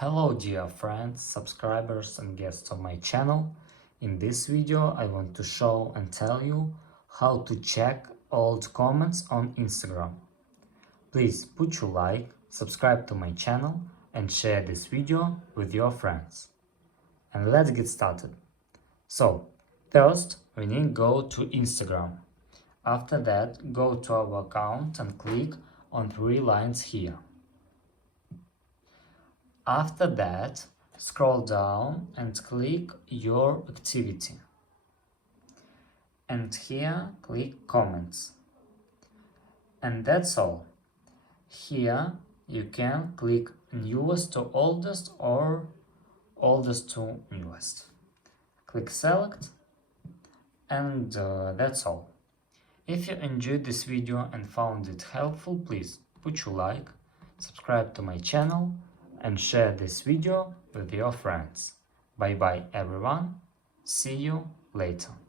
Hello dear friends, subscribers and guests of my channel. In this video I want to show and tell you how to check old comments on Instagram. Please put your like, subscribe to my channel and share this video with your friends. And let's get started. So, first we need to go to Instagram. After that, go to our account and click on three lines here. After that, scroll down and click your activity. And here click comments. And that's all. Here you can click newest to oldest or oldest to newest. Click select and that's all. If you enjoyed this video and found it helpful, please put your like, subscribe to my channel and share this video with your friends. Bye bye everyone, see you later.